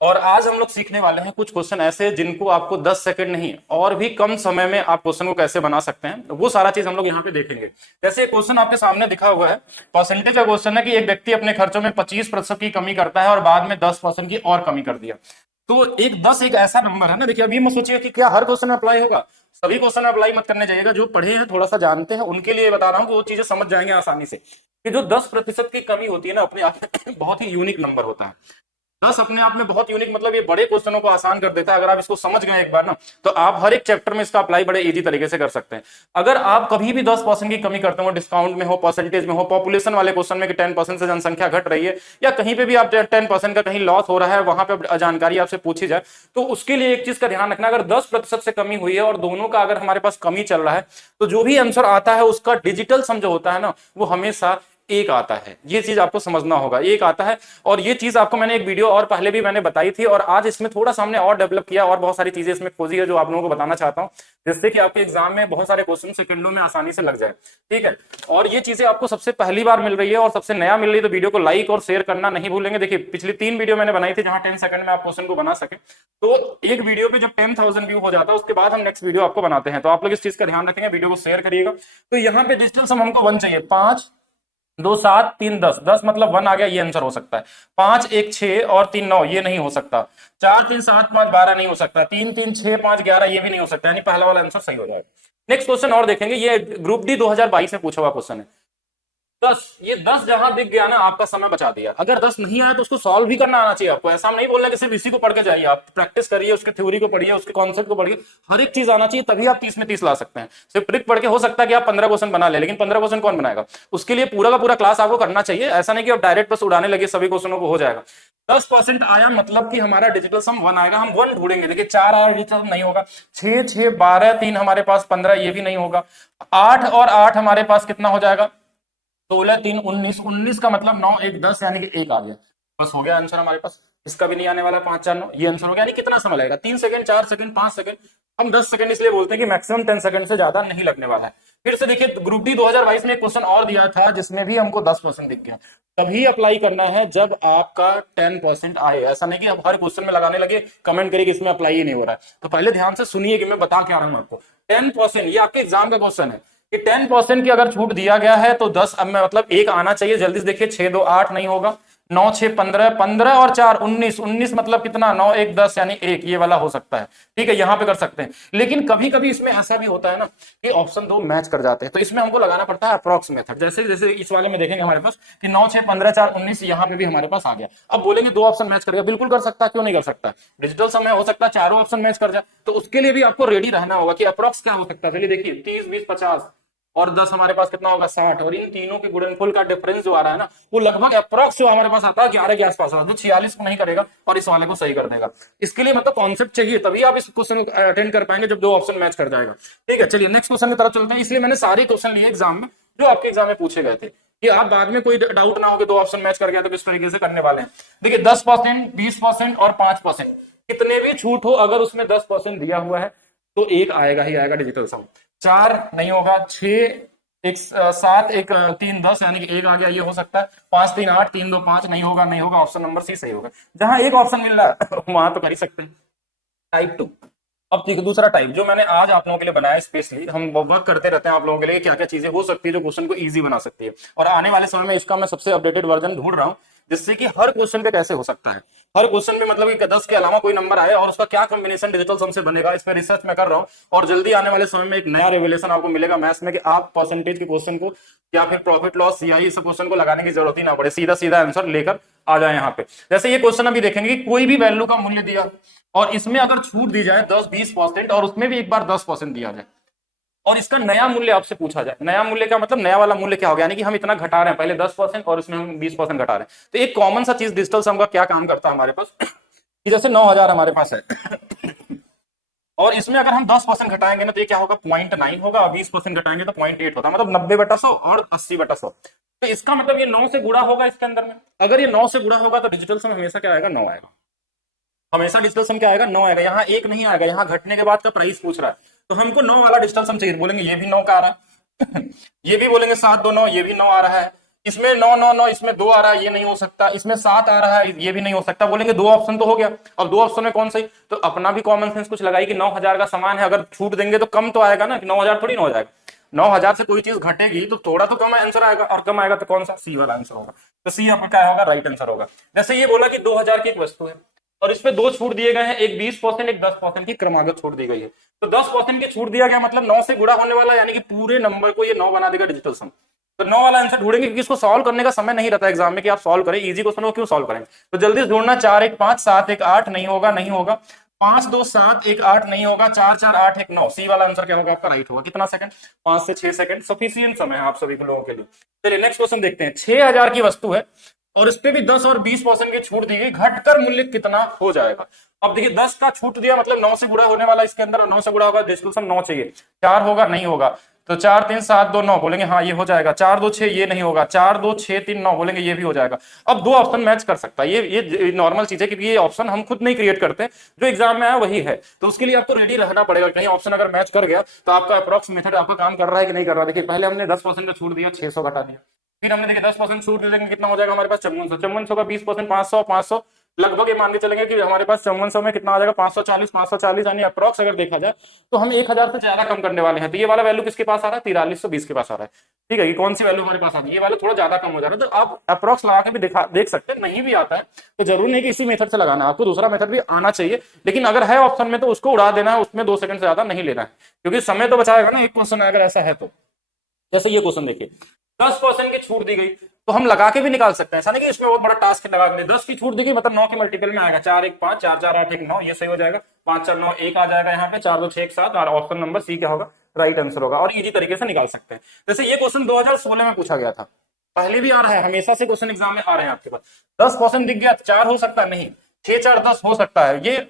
और आज हम लोग सीखने वाले हैं कुछ क्वेश्चन ऐसे जिनको आपको 10 सेकंड नहीं और भी कम समय में आप क्वेश्चन को कैसे बना सकते हैं, वो सारा चीज हम लोग यहाँ पे देखेंगे। जैसे क्वेश्चन आपके सामने दिखा हुआ है, परसेंटेज का क्वेश्चन है कि एक व्यक्ति अपने खर्चों में 25% की कमी करता है और बाद में 10% की और कमी कर दिया। तो एक 10 एक ऐसा नंबर है ना, देखिए अभी मत सोचिए कि क्या हर क्वेश्चन में अप्लाई होगा, सभी क्वेश्चन में अप्लाई मत करने जाइएगा। जो पढ़े हैं थोड़ा सा जानते हैं उनके लिए बता रहा हूँ, वो चीजें समझ जाएंगे आसानी से कि जो 10% की कमी होती है ना, अपने आप में बहुत ही यूनिक नंबर होता है। 10 अपने आप में बहुत यूनिक, मतलब ये बड़े क्वेश्चनों को आसान कर देता है। अगर आप इसको समझ गए एक बार ना, तो आप हर एक चैप्टर में इसका अप्लाई बड़े इजी तरीके से कर सकते हैं। अगर आप कभी भी 10% की कमी करते हो, डिस्काउंट में हो, परसेंटेज में हो, पॉपुलेशन वाले क्वेश्चन में कि 10% से जनसंख्या घट रही है, या कहीं पे भी आप 10% का कहीं लॉस हो रहा है, वहां पे जानकारी आपसे पूछी जाए, तो उसके लिए एक चीज का ध्यान रखना, अगर 10% से कमी हुई है और दोनों का अगर हमारे पास कमी चल रहा है, तो जो भी आंसर आता है उसका डिजिटल सम जो होता है ना, वो हमेशा एक आता है। ये चीज आपको समझना होगा, एक आता है। और ये चीज आपको मैंने एक वीडियो और पहले भी मैंने बताई थी, और आज इसमें थोड़ा सा हमने और डेवलप किया और बहुत सारी चीजें इसमें खोजी है जो आप लोगों को बताना चाहता हूं, जिससे कि आपके एग्जाम में बहुत सारे क्वेश्चन सेकंडों में आसानी से लग जाए। ठीक है, और ये चीजें आपको सबसे पहली बार मिल रही है और सबसे नया मिल रही है, तो वीडियो को लाइक और शेयर करना नहीं भूलेंगे। देखिए पिछली 3 वीडियो मैंने बनाई थी जहां 10 सेकंड में आप क्वेश्चन को बना सके, तो एक वीडियो पे जब 10,000 व्यू हो जाता है उसके बाद हम नेक्स्ट वीडियो आपको बनाते हैं। तो आप लोग इस चीज का ध्यान रखेंगे, वीडियो को शेयर करिएगा। तो यहाँ पे डिजिटल सम हमको 1 चाहिए, 5 2 7 3 10, 10 मतलब 1 आ गया, ये आंसर हो सकता है। 5 1 6 और 3 9, ये नहीं हो सकता। 4 3 7 5 12 नहीं हो सकता। 3 3 6 5 11, ये भी नहीं हो सकता, यानी पहला वाला आंसर सही हो जाएगा। नेक्स्ट क्वेश्चन और देखेंगे, ये ग्रुप डी 2022 में पूछा हुआ क्वेश्चन है। 10, ये 10 जहां दिख गया ना, आपका समय बचा दिया। अगर 10 नहीं आया तो उसको सॉल्व भी करना आना चाहिए आपको। ऐसा नहीं बोलना कि सिर्फ इसी को पढ़ के जाइए, आप प्रैक्टिस करिए, उसके थ्योरी को पढ़िए, उसके कॉन्सेप्ट को पढ़िए, हर एक चीज आना चाहिए, तभी आप 30 में 30 ला सकते हैं। सिर्फ ट्रिक पढ़ के हो सकता है कि आप 15 क्वेश्चन बना ले, लेकिन 15 क्वेश्चन कौन बनाएगा? उसके लिए पूरा का पूरा क्लास आपको करना चाहिए। ऐसा नहीं कि आप डायरेक्ट बस उड़ाने लगे सभी क्वेश्चनों को हो जाएगा। 10% आया मतलब कि हमारा डिजिटल सम 1 आएगा, हम 1 ढूंढेंगे। देखिए 4 आया, डिजिटल सम नहीं होगा। 6 6 12 3 हमारे पास 15, ये भी नहीं होगा। 8 और 8 हमारे पास कितना हो जाएगा? 16 3 19, 19 का मतलब 9 1 10, यानी कि 1 आ गया। बस हो गया आंसर हमारे पास। इसका भी नहीं आने वाला, 5 4 9, ये आंसर हो गया। यानी कितना समय लगेगा? 3 सेकंड, 4 सेकंड, 5 सेकंड। हम 10 सेकंड इसलिए बोलते हैं कि मैक्सिमम 10 सेकंड से ज्यादा नहीं लगने वाला है। फिर से देखिए, ग्रुप डी 2022 में एक क्वेश्चन और दिया था जिसमें भी हमको 10% दिख गया। तभी अप्लाई करना है जब आपका 10% आए। ऐसा नहीं कि हम हर क्वेश्चन में लगाने लगे, कमेंट करिए कि इसमें अप्लाई ही नहीं हो रहा है। तो पहले ध्यान से सुनिए कि मैं बता क्या रहा हूं आपको। 10%, ये आपके एग्जाम का क्वेश्चन है कि 10% की अगर छूट दिया गया है तो 10, अब मैं मतलब 1 आना चाहिए। जल्दी से देखिए, 6 2 8 नहीं होगा। 9 6 15, 15 और 4 19, 19 मतलब कितना? 9 1 10, यानी 1, ये वाला हो सकता है। ठीक है, यहां पे कर सकते हैं। लेकिन कभी कभी इसमें ऐसा भी होता है ना कि ऑप्शन 2 मैच कर जाते हैं, तो इसमें हमको लगाना पड़ता है अप्रॉक्स मेथड। जैसे जैसे इस वाले में देखेंगे हमारे पास कि 9 6 15 4 19, यहाँ पे भी हमारे पास आ गया। अब बोलेंगे 2 ऑप्शन मैच कर गया, बिल्कुल कर सकता है, क्यों नहीं कर सकता? डिजिटल समय हो सकता है चारों ऑप्शन मैच कर जाए, तो उसके लिए भी आपको रेडी रहना होगा कि अप्रॉक्स क्या हो सकता है। चलिए देखिए, 30 20 50 और 10 हमारे पास कितना होगा? 60। और इन तीनों के गुणनफल का डिफरेंस जो आ रहा है ना, वो लगभग अप्रॉक्स जो हमारे पास आता है 11 के आसपास, जो 46 को नहीं करेगा और इस वाले को सही कर देगा। इसके लिए मतलब कॉन्सेप्ट चाहिए, तभी आप इस क्वेश्चन को अटेंड कर पाएंगे जब 2 ऑप्शन मैच कर जाएगा। ठीक है, चलिए नेक्स्ट क्वेश्चन की तरफ चलते हैं। इसलिए मैंने सारे क्वेश्चन लिए एग्जाम में जो आपके एग्जाम में पूछे गए थे, कि आप बाद में कोई डाउट ना हो कि 2 ऑप्शन मैच कर गया तो किस तरीके से करने वाले हैं। देखिए 10%, 20% और 5%, कितने भी छूट हो, अगर उसमें 10% दिया हुआ है तो 1 आएगा ही आएगा डिजिटल सम। 4 नहीं होगा। 6 1 7 1 3 10, यानी कि 1 आ गया, ये हो सकता है। 5 3 8 3 2 5 नहीं होगा, नहीं होगा। ऑप्शन नंबर सी सही होगा। जहां एक ऑप्शन मिल रहा है वहां तो कर ही सकते हैं। टाइप 2। अब देखिए दूसरा टाइप जो मैंने आज आप लोगों के लिए बनाया, स्पेशली हम वर्क करते रहते हैं आप लोगों के लिए, क्या क्या चीजें हो सकती है जो क्वेश्चन को इजी बना सकती है। और आने वाले समय में इसका मैं सबसे अपडेटेड वर्जन ढूंढ रहा हूं, जिससे कि हर क्वेश्चन पे कैसे हो सकता है, हर क्वेश्चन में मतलब कि 10 के अलावा कोई नंबर आए और उसका क्या कॉम्बिनेशन डिजिटल सम से बनेगा, इस पर रिसर्च मैं कर रहा हूं। और जल्दी आने वाले समय में एक नया रेवोल्यूशन आपको मिलेगा मैथ्स में, कि आप परसेंटेज के क्वेश्चन को या फिर प्रॉफिट लॉस सीआई इस क्वेश्चन को लगाने की जरूरत ही ना पड़े, सीधा सीधा आंसर लेकर आ जाए यहाँ पे। जैसे ये क्वेश्चन अभी देखेंगे कि कोई भी वैल्यू का मूल्य दिया और इसमें अगर छूट दी जाए 10-20% और उसमें भी एक बार 10% दिया जाए और इसका नया मूल्य आपसे पूछा जाए। नया मूल्य का मतलब नया वाला मूल्य क्या हो गया, यानी कि हम इतना घटा रहे हैं, पहले 10% और इसमें हम 20% घटा रहे हैं। तो एक कॉमन सा चीज डिजिटल सम का क्या काम करता है हमारे पास, कि जैसे 9000 हमारे पास है और इसमें अगर हम 10% घटाएंगे ना तो ये क्या होगा? 0.9 होगा। और 20% घटाएंगे तो 0.8 होता है, मतलब 90/100 और 80/100। तो इसका मतलब ये 9 से गुणा होगा इसके अंदर में। अगर ये 9 से गुणा होगा तो डिजिटल सम हमेशा क्या आएगा? 9 आएगा। हमेशा डिजिटल सम क्या आएगा? 9 आएगा। यहाँ 1 नहीं आएगा, यहाँ घटने के बाद का प्राइस पूछ रहा है, तो हमको 9 वाला डिजिटल सम चाहिए। बोलेंगे ये भी 9 का आ रहा है ये भी बोलेंगे 7 2 9, ये भी 9 आ रहा है, इसमें 9 9 9, इसमें 2 आ रहा है, ये नहीं हो सकता, इसमें 7 आ रहा है, ये भी नहीं हो सकता। बोलेंगे 2 ऑप्शन तो हो गया, अब 2 ऑप्शन में कौन सही, तो अपना भी कॉमन सेंस कुछ लगाई कि 9,000 का सामान है, अगर छूट देंगे तो कम तो आएगा ना, कि 9,000 थोड़ी ना हो जाएगा। 9,000 से कोई चीज घटेगी तो थोड़ा तो कम आंसर आएगा, और कम आएगा तो कौन सा, सी वाला आंसर होगा। तो सी आपका क्या होगा, राइट आंसर होगा। जैसे ये बोला कि 2,000 की एक वस्तु है और इस पे 2 छूट दिए गए हैं, एक 20%, एक 10% की क्रमागत छूट दी गई है। तो 10% की छूट दिया गया मतलब 9 से गुणा होने वाला, यानी कि पूरे नंबर को ये 9 बना देगा डिजिटल सम। तो 9 वाला आंसर ढूंढेंगे, क्योंकि इसको सॉल्व करने का समय नहीं रहता एग्जाम में कि आप सॉल्व करें, इजी क्वेश्चन को क्यों सॉल्व करेंगे। तो जल्दी से ढूंढना, 4 1 5 7 1 8 नहीं होगा, नहीं होगा, 5 2 7 1 8 नहीं होगा, 4 4 8 1 9, सी वाला आंसर क्या होगा आपका, राइट होगा। कितना सेकंड, 5 से 6 सेकंड, सफिशिएंट समय है आप सभी लोगों के लिए। चलिए नेक्स्ट क्वेश्चन देखते हैं। 6,000 की वस्तु है और इस पे भी 10 और 20% की छूट दी गई, घटकर मूल्य कितना हो जाएगा। अब देखिए 10 का छूट दिया मतलब 9 से गुणा होने वाला इसके अंदर, 9 से गुणा होगा, डिजिटल सम 9 चाहिए, 4 होगा, नहीं होगा, तो 4 3 7 2 9 बोलेंगे हाँ ये हो जाएगा, 4 2 6 ये नहीं होगा, 4 2 6 3 9 बोलेंगे ये भी हो जाएगा। अब 2 ऑप्शन मैच कर सकता है, ये नॉर्मल चीज है, क्योंकि ये ऑप्शन हम खुद नहीं क्रिएट करते, जो एग्जाम में आया वही है। तो उसके लिए आपको रेडी रहना पड़ेगा, कहीं ऑप्शन अगर मैच कर गया तो आपका अप्रोक्स मेथड आपका काम कर रहा है कि नहीं कर रहा है। देखिए पहले हमने 10% का छूट दिया, 600 घटा दिया, फिर हमने देखिए 10% छूट दे देंगे, कितना हो जाएगा हमारे पास 5400, 5400 का 20% 500, 500 लगभग ये मान के चलेंगे कि हमारे पास 5400 में कितना आ जाएगा, 540, 540, यानी अप्रोक्स अगर देखा जाए तो हम 1000 से ज्यादा कम करने वाले हैं। तो ये वाला वैल्यू किसके पास आ रहा है, 4320 के पास आ रहा है। ठीक है, ये कौन सी वैल्यू हमारे पास आती है, ये वाला थोड़ा ज्यादा कम हो जा रहा है। तो आप अप्रोक्स लगा के भी देख सकते हैं, नहीं भी आता है तो जरूरी नहीं कि इसी मेथड से लगाना, आपको दूसरा मेथड भी आना चाहिए, लेकिन अगर है ऑप्शन में तो उसको उड़ा देना है, उसमें 2 सेकंड से ज्यादा नहीं लेना है, क्योंकि समय तो बचाएगा ना एक क्वेश्चन अगर ऐसा है तो। जैसे ये क्वेश्चन देखिए, 10% की छूट दी गई तो हम लगा के भी निकाल सकते हैं, ऐसा नहीं कि इसमें बहुत बड़ा टास्क लगा के, 10 की छूट दी गई मतलब 9 के मल्टीपल में आएगा, 4 1 5 4 4 8 1 9, ये सही हो जाएगा, 5 4 9 1 आ जाएगा यहाँ पे, 4 2 6 1 7, और ऑप्शन नंबर सी क्या होगा, राइट आंसर होगा, और इजी तरीके से निकाल सकते हैं। जैसे ये क्वेश्चन 2016 में पूछा गया था, पहले भी आ रहा है, हमेशा से क्वेश्चन एग्जाम में आ रहे हैं आपके पास। 10% दिख गया, 4 हो सकता है, नहीं, 6 4 10 हो सकता है, ये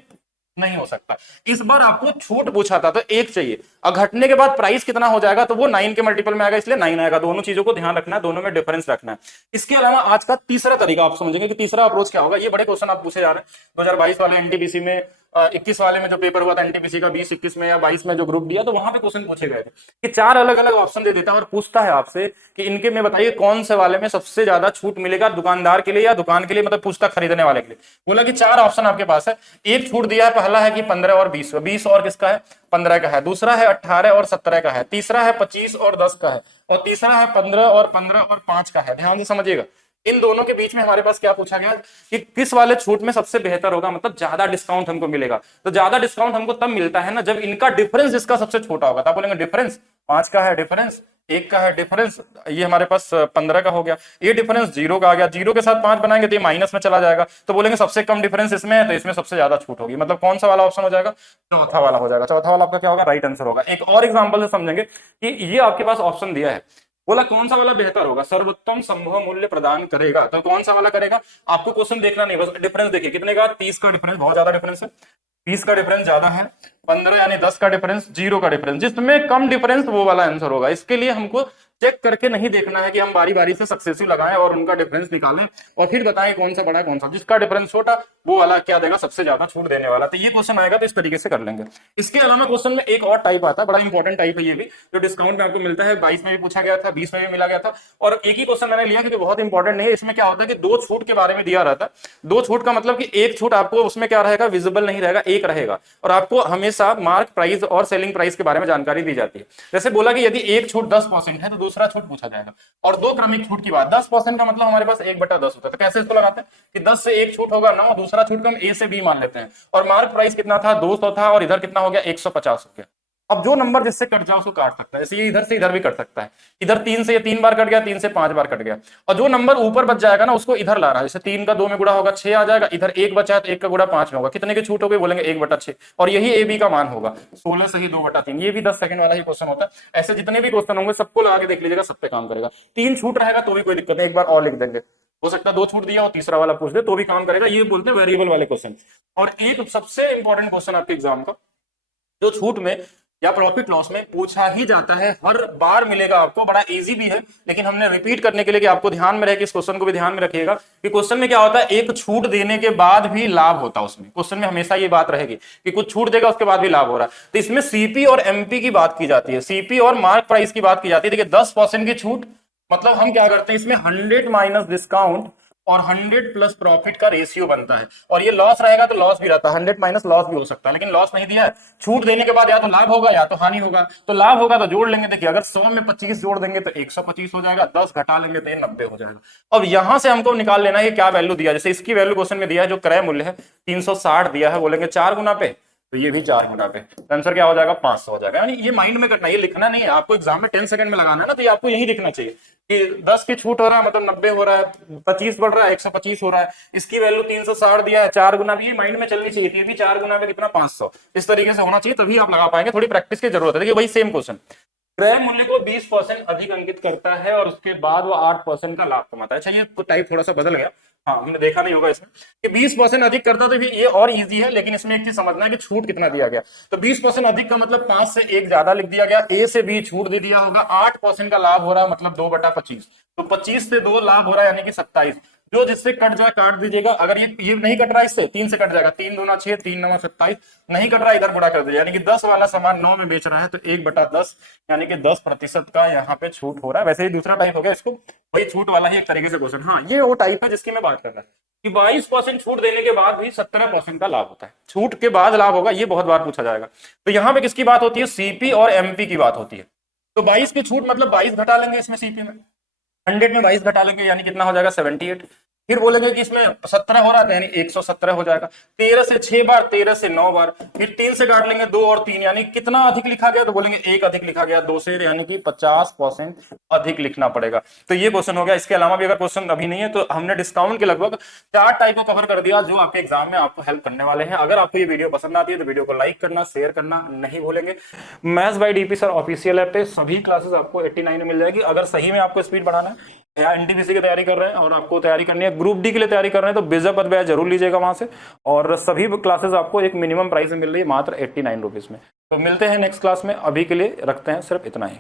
नहीं हो सकता। इस बार आपको छूट पूछा था तो 1 चाहिए, और घटने के बाद प्राइस कितना हो जाएगा, तो वो 9 के मल्टीपल में आएगा, इसलिए 9 आएगा। दोनों चीजों को ध्यान रखना है, दोनों में डिफरेंस रखना है। इसके अलावा आज का तीसरा तरीका आप समझेंगे कि तीसरा अप्रोच क्या होगा। ये बड़े क्वेश्चन आप पूछे जा रहे हैं 2022 वाले एनटीपीसी में, 21 वाले में जो पेपर हुआ था एनटीपीसी का 20-21 में या 22 में जो ग्रुप दिया, तो वहां पे क्वेश्चन पूछे गए थे कि 4 अलग अलग ऑप्शन दे देता है और पूछता है आपसे कि इनके में बताइए कौन से वाले में सबसे ज्यादा छूट मिलेगा दुकानदार के लिए या दुकान के लिए, मतलब पूछता खरीदने वाले के लिए। बोला कि 4 ऑप्शन आपके पास है, एक छूट दिया है, पहला है कि 15 और 20, 20 और किसका है, 15 का है, दूसरा है 18 और 17 का है, तीसरा है 25 और 10 का है, और तीसरा है 15 और 5 का है। ध्यान से समझिएगा, इन दोनों के बीच में हमारे पास क्या पूछा गया कि किस वाले छूट में सबसे बेहतर होगा, मतलब ज्यादा डिस्काउंट हमको मिलेगा। तो ज्यादा डिस्काउंट हमको तब मिलता है ना जब इनका डिफरेंस इसका सबसे छोटा होगा। तब बोलेंगे डिफरेंस 5 का है, डिफरेंस 1 का है, डिफरेंस ये हमारे पास 15 का हो गया, ये डिफरेंस 0 का आ गया, 0 के साथ 5 बनाएंगे तो ये माइनस में चला जाएगा, तो बोलेंगे सबसे कम डिफरेंस इसमें है तो इसमें सबसे ज्यादा छूट होगी। मतलब कौन सा वाला ऑप्शन हो जाएगा, चौथा वाला हो जाएगा। चौथा वाला आपका क्या होगा, राइट आंसर होगा। एक और एग्जांपल से समझेंगे कि ये आपके पास ऑप्शन दिया है, बोला कौन सा वाला बेहतर होगा, सर्वोत्तम संभव मूल्य प्रदान करेगा, तो कौन सा वाला करेगा। आपको क्वेश्चन देखना नहीं, बस डिफरेंस देखिए कितने का, 30 का डिफरेंस, बहुत ज्यादा डिफरेंस है, 20 का डिफरेंस ज्यादा है, 15 यानी 10 का डिफरेंस, 0 का डिफरेंस, जिसमें कम डिफरेंस वो वाला आंसर होगा। इसके लिए हमको चेक करके नहीं देखना है कि हम बारी बारी से सक्सेसिव लगाएं और उनका डिफरेंस निकालें और फिर बताएं कौन सा बड़ा कौन सा, जिसका डिफरेंस छोटा वो वाला क्या देगा, सबसे ज्यादा छूट देने वाला। तो ये क्वेश्चन आएगा तो इस तरीके से कर लेंगे। इसके अलावा क्वेश्चन में एक और टाइप आता है, बड़ा इंपॉर्टेंट टाइप है ये भी, जो डिस्काउंट में आपको मिलता है, 22 में भी पूछा गया था, 20 में भी मिला गया था, और एक ही क्वेश्चन मैंने लिया क्योंकि बहुत इंपॉर्टेंट नहीं है। इसमें क्या होता है कि 2 छूट के बारे में दिया रहता है, 2 छूट का मतलब कि एक छूट आपको उसमें क्या रहेगा, विजिबल नहीं रहेगा, एक रहेगा, और आपको हमेशा मार्क प्राइस और सेलिंग प्राइस के बारे में जानकारी दी जाती है। जैसे बोला कि यदि एक छूट 10% है तो दूसरा छूट पूछा जाएगा, और 2 क्रमिक छूट की बात, 10% का मतलब हमारे पास 1/10 होता है। तो कैसे इसको लगाते हैं कि 10 से एक छूट होगा 9, दूसरा छूट को हम ए से बी मान लेते हैं, और मार्क प्राइस कितना था, 200 था, और इधर कितना हो गया, 150 हो गया। अब जो नंबर जिससे कट जाए उसको काट सकता है, इसलिए इधर से इधर भी कट सकता है, इधर 3 से ये 3 बार कट गया, 3 से 5 बार कट गया, और जो नंबर ऊपर बच जाएगा ना उसको इधर ला रहा है। जैसे 3 का 2 में गुणा होगा 6 आ जाएगा, इधर 1 बचा है तो 1 का गुणा 5 में होगा, कितने की छूट हो गई, बोलेंगे 1/6, और यही ए बी का मान होगा 16 से ही 2/3। ये भी 10 सेकंड वाला ही क्वेश्चन होता है। ऐसे जितने भी क्वेश्चन होंगे सबको लगा के देख लीजिएगा, सब पे काम करेगा। 3 छूट रहेगा तो भी कोई दिक्कत नहीं, एक बार और लिख देंगे, हो सकता है 2 छूट दिया हो तीसरा वाला पूछ दे तो भी काम करेगा। ये बोलते हैं वेरिएबल वाले क्वेश्चन। और एक सबसे इंपॉर्टेंट क्वेश्चन आपके एग्जाम का जो छूट में या प्रॉफिट लॉस में पूछा ही जाता है, हर बार मिलेगा आपको, बड़ा इजी भी है, लेकिन हमने रिपीट करने के लिए कि आपको ध्यान में रहे कि इस क्वेश्चन को भी ध्यान में रखिएगा कि क्वेश्चन में क्या होता है, एक छूट देने के बाद भी लाभ होता है उसमें। क्वेश्चन में हमेशा ये बात रहेगी कि कुछ छूट देगा उसके बाद भी लाभ हो रहा है। तो इसमें सीपी और एमपी की बात की जाती है, सीपी और मार्क प्राइस की बात की जाती है। देखिए 10% की छूट मतलब हम क्या करते हैं इसमें 100 माइनस डिस्काउंट और 100 प्लस प्रॉफिट का रेशियो बनता है, और ये लॉस रहेगा तो लॉस भी रहता है, 100 माइनस लॉस भी हो सकता है, लेकिन लॉस नहीं दिया है, छूट देने के बाद या तो लाभ होगा या तो हानि होगा। तो लाभ होगा तो जोड़ लेंगे, देखिए अगर 100 में 25 जोड़ देंगे तो 125 हो जाएगा, 10 घटा लेंगे तो ये 90 हो जाएगा। अब यहां से हमको निकाल लेना है क्या वैल्यू दिया, जैसे इसकी वैल्यू क्वेश्चन में दिया है, जो क्रय मूल्य है 360 दिया है, बोलेंगे 4 गुना पे, तो ये भी 4 गुना पे, तो आंसर क्या हो जाएगा 500 हो जाएगा। यानी ये माइंड में करना, ये लिखना नहीं है आपको, एग्जाम में 10 सेकंड में लगाना है ना, तो ये आपको यही लिखना चाहिए कि 10 की छूट हो रहा है मतलब 90 हो रहा है, 25 बढ़ रहा है 125 हो रहा है, इसकी वैल्यू 360 दिया है, 4 गुना भी, ये माइंड में चलनी चाहिए थी, भी 4 गुना पे कितना 500, इस तरीके से होना चाहिए, तभी आप लगा पाएंगे। थोड़ी प्रैक्टिस की जरूरत है। देखिए वही सेम क्वेश्चन, क्रय मूल्य को 20% अधिक अंकित करता है और उसके बाद वो 8% का लाभ कमाता है। अच्छा ये टाइप थोड़ा सा बदल गया, हाँ हमने देखा नहीं होगा इसमें कि 20% अधिक करता, तो ये और इजी है, लेकिन इसमें एक चीज समझना है कि छूट कितना दिया गया। तो 20% अधिक का मतलब 5 से 1 ज्यादा लिख दिया गया, ए से बी छूट दे दिया होगा, 8% का लाभ हो रहा है मतलब 2/25, तो 25 से 2 लाभ हो रहा है यानी कि 27, जो जिससे कट जाए काट दीजिएगा। अगर ये नहीं कट रहा इससे 3 से कट जाएगा, 3 दूना 6, 3 9 27, नहीं कट रहा इधर बुरा कर दीजिए, यानी कि 10 वाला सामान 9 में बेच रहा है तो 1/10 यानी कि 10% का यहाँ पे छूट हो रहा है। वैसे ही दूसरा टाइप हो गया, इसको वही छूट वाला ही एक तरीके से क्वेश्चन। हाँ ये वो टाइप है जिसकी मैं बात कर रहा हूँ कि 22% छूट देने के बाद भी 17% का लाभ होता है, छूट के बाद लाभ होगा, ये बहुत बार पूछा जाएगा। तो यहाँ पे किसकी बात होती है, सीपी और एमपी की बात होती है। तो 22 की छूट मतलब 22 घटा लेंगे इसमें सीपी में, 100 में 22 घटा लेंगे यानी कितना हो जाएगा 78, फिर बोलेंगे कि इसमें 17 हो रहा था यानी 117 हो जाएगा, 13 से 6 बार, 13 से 9 बार, फिर 3 से काट लेंगे 2 और 3, यानी कितना अधिक लिखा गया, तो बोलेंगे 1 अधिक लिखा गया 2 से, यानी कि 50% अधिक लिखना पड़ेगा। तो ये क्वेश्चन हो गया। इसके अलावा भी अगर क्वेश्चन अभी नहीं है तो हमने डिस्काउंट के लगभग 4 टाइप को कवर कर दिया जो आपके एग्जाम में आपको हेल्प करने वाले हैं। अगर आपको ये वीडियो पसंद आती है तो वीडियो को लाइक करना, शेयर करना नहीं भूलेंगे। Maths by DP sir official app पे सभी क्लासेस आपको 89 में मिल जाएगी। अगर सही में आपको स्पीड बढ़ाना है या एनटीपीसी की तैयारी कर रहे हैं और आपको तैयारी करनी है, ग्रुप डी के लिए तैयारी कर रहे हैं, तो बेजबत बैच जरूर लीजिएगा वहां से, और सभी क्लासेस आपको एक मिनिमम प्राइस में मिल रही है मात्र 89 रुपीज में। तो मिलते हैं नेक्स्ट क्लास में, अभी के लिए रखते हैं सिर्फ इतना ही।